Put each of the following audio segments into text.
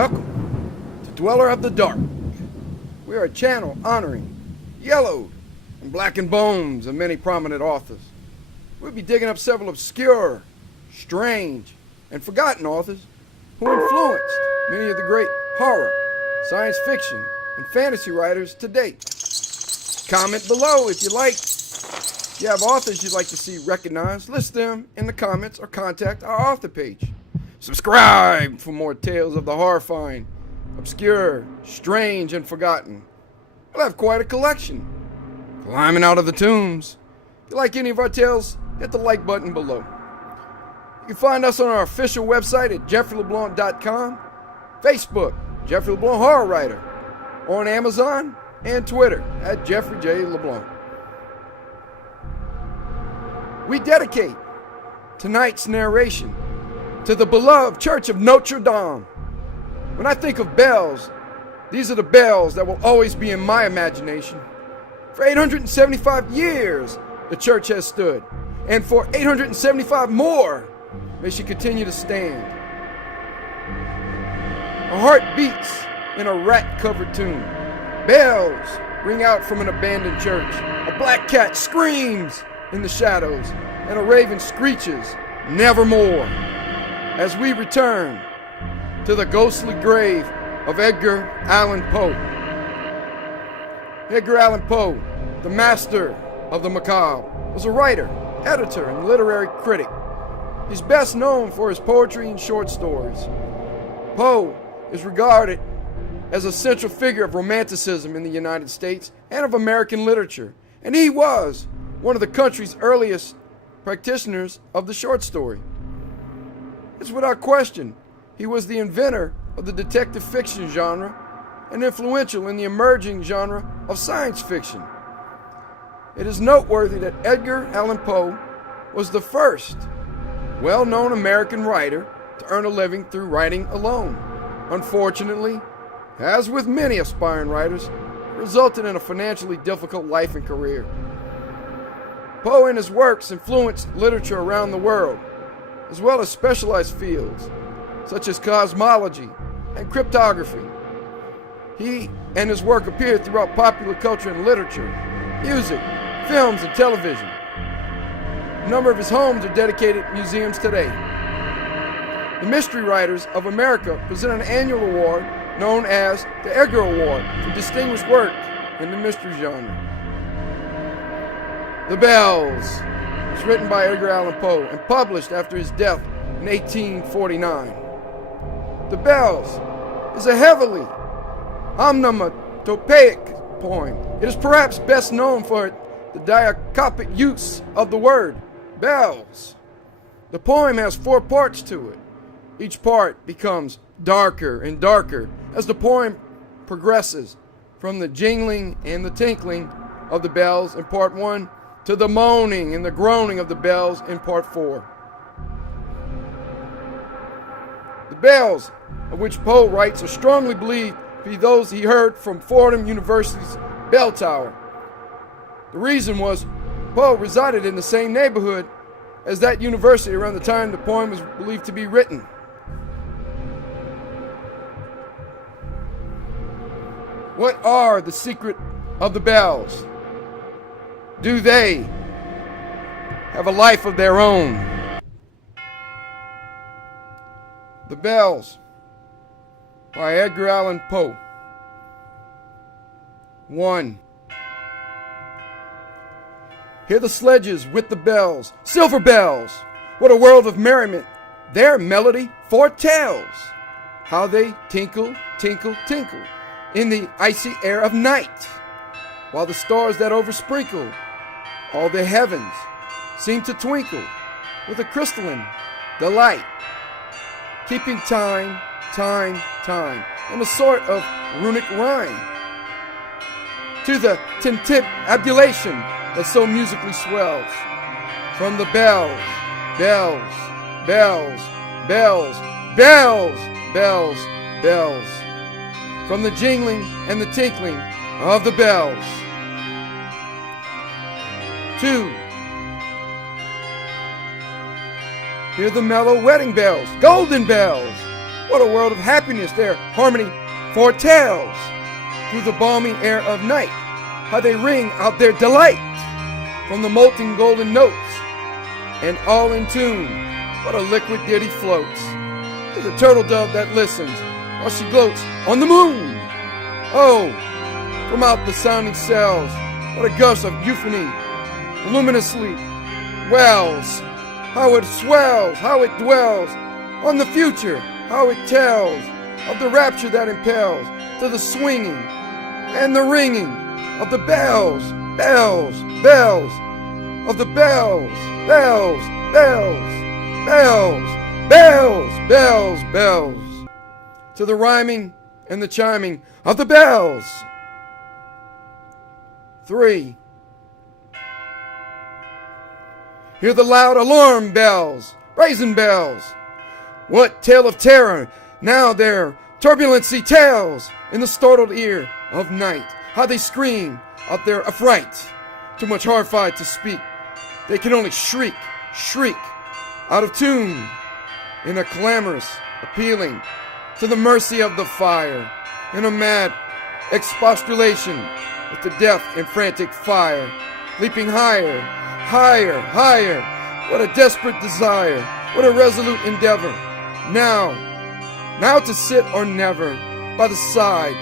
Welcome to Dweller of the Dark. We are a channel honoring yellowed and blackened bones of many prominent authors. We'll be digging up several obscure, strange, and forgotten authors who influenced many of the great horror, science fiction, and fantasy writers to date. Comment below if you like. If you have authors you'd like to see recognized, list them in the comments or contact our author page. Subscribe for more tales of the horrifying, obscure, strange, and forgotten. We'll have quite a collection. Climbing out of the tombs. If you like any of our tales, hit the like button below. You can find us on our official website at jeffreyleblanc.com, Facebook, Jeffrey LeBlanc Horror Writer, on Amazon, and Twitter at Jeffrey J. LeBlanc. We dedicate tonight's narration to the beloved Church of Notre-Dame. When I think of bells, these are the bells that will always be in my imagination. For 875 years, the church has stood, and for 875 more, may she continue to stand. A heart beats in a rat-covered tomb. Bells ring out from an abandoned church. A black cat screams in the shadows, and a raven screeches, "Nevermore," as we return to the ghostly grave of Edgar Allan Poe. Edgar Allan Poe, the master of the macabre, was a writer, editor, and literary critic. He's best known for his poetry and short stories. Poe is regarded as a central figure of Romanticism in the United States and of American literature, and he was one of the country's earliest practitioners of the short story. It's without question, he was the inventor of the detective fiction genre and influential in the emerging genre of science fiction. It is noteworthy that Edgar Allan Poe was the first well-known American writer to earn a living through writing alone. Unfortunately, as with many aspiring writers, it resulted in a financially difficult life and career. Poe and his works influenced literature around the world, as well as specialized fields such as cosmology and cryptography. He and his work appeared throughout popular culture and literature, music, films, and television. A number of his homes are dedicated museums today. The Mystery Writers of America present an annual award known as the Edgar Award for distinguished work in the mystery genre. The Bells was written by Edgar Allan Poe and published after his death in 1849. The Bells is a heavily onomatopoeic poem. It is perhaps best known for the diacopic use of the word bells. The poem has 4 parts to it. Each part becomes darker and darker as the poem progresses, from the jingling and the tinkling of the bells in part 1 to the moaning and the groaning of the bells in part 4. The bells of which Poe writes are strongly believed to be those he heard from Fordham University's bell tower. The reason was Poe resided in the same neighborhood as that university around the time the poem was believed to be written. What are the secret of the bells? Do they have a life of their own? The Bells by Edgar Allan Poe. 1. Hear the sledges with the bells, silver bells! What a world of merriment their melody foretells! How they tinkle, tinkle, tinkle in the icy air of night, while the stars that oversprinkle all the heavens seem to twinkle with a crystalline delight, keeping time, time, time, in a sort of runic rhyme, to the tintinnabulation that so musically swells from the bells, bells, bells, bells, bells, bells, bells, from the jingling and the tinkling of the bells. 2. Hear the mellow wedding bells, golden bells, What a world of happiness their harmony foretells. Through the balmy air of night, how they ring out their delight from the molten golden notes, and all in tune, what a liquid ditty floats to the turtle dove that listens while she gloats on the moon. Oh, from out the sounding cells, what a gush of euphony luminously wells, how it swells, how it dwells on the future, how it tells of the rapture that impels to the swinging and the ringing of the bells, bells, bells, of the bells, bells, bells, bells, bells, bells, bells, to the rhyming and the chiming of the bells. 3. Hear the loud alarm bells, brazen bells. What tale of terror now their turbulency tells in the startled ear of night, how they scream out their affright, too much horrified to speak. They can only shriek, shriek, out of tune, in a clamorous appealing to the mercy of the fire, in a mad expostulation with the deaf and frantic fire, leaping higher, higher, higher. What a desperate desire, what a resolute endeavor, now to sit or never by the side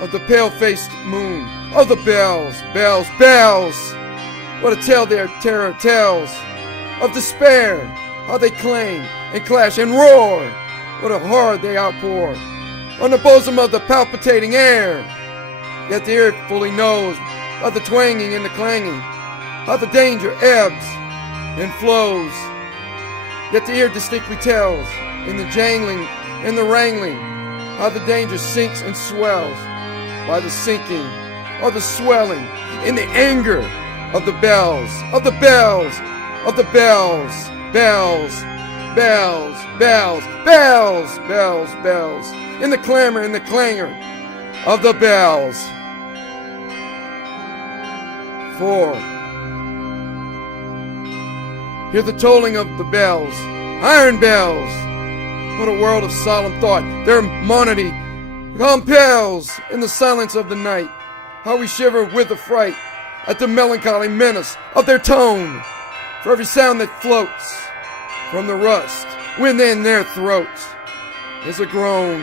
of the pale-faced moon. Oh, the bells, bells, bells! What a tale their terror tells of despair, how they clang and clash and roar. What a horror they outpour on the bosom of the palpitating air. Yet the ear fully knows by the twanging and the clanging how the danger ebbs and flows. Yet the ear distinctly tells in the jangling and the wrangling how the danger sinks and swells by the sinking or the swelling in the anger of the bells, of the bells, of the bells, bells, bells, bells, bells, bells, bells, in the clamor and the clangor of the bells. 4. Hear the tolling of the bells, iron bells. What a world of solemn thought their monody compels in the silence of the night. How we shiver with affright at the melancholy menace of their tone. For every sound that floats from the rust within their throats is a groan.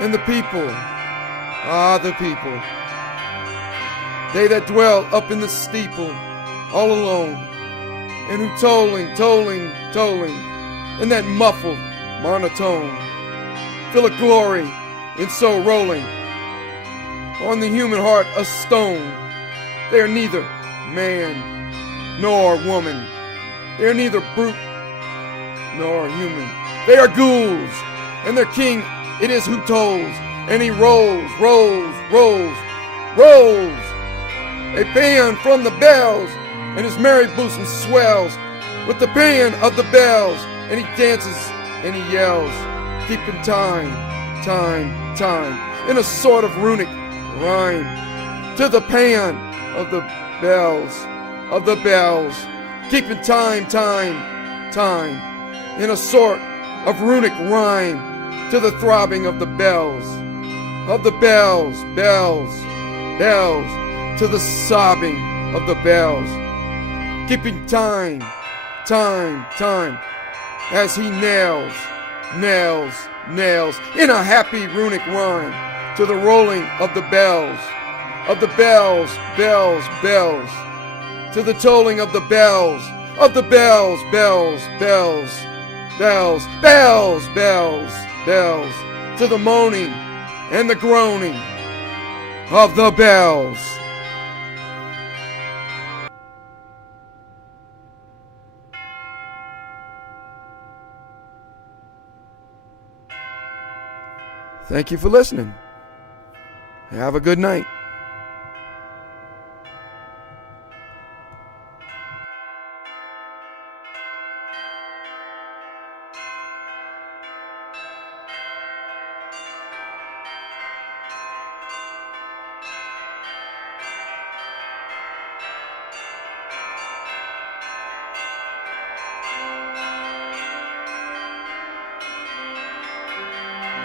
And the people, the people, they that dwell up in the steeple, all alone, and who tolling, tolling, tolling, in that muffled monotone, feel a glory in so rolling on the human heart a stone. They are neither man nor woman. They are neither brute nor human. They are ghouls, and their king it is who tolls, and he rolls, rolls, rolls, rolls a paean from the bells, and his merry bosom swells with the paean of the bells, and he dances and he yells, keeping time, time, time, in a sort of runic rhyme to the paean of the bells, keeping time, time, time, in a sort of runic rhyme to the throbbing of the bells, bells, bells, to the sobbing of the bells, keeping time, time, time, as he nails, nails, nails, in a happy runic rhyme to the rolling of the bells, bells, bells, to the tolling of the bells, bells, bells, bells, bells, bells, bells, to the moaning and the groaning of the bells. Thank you for listening. Have a good night.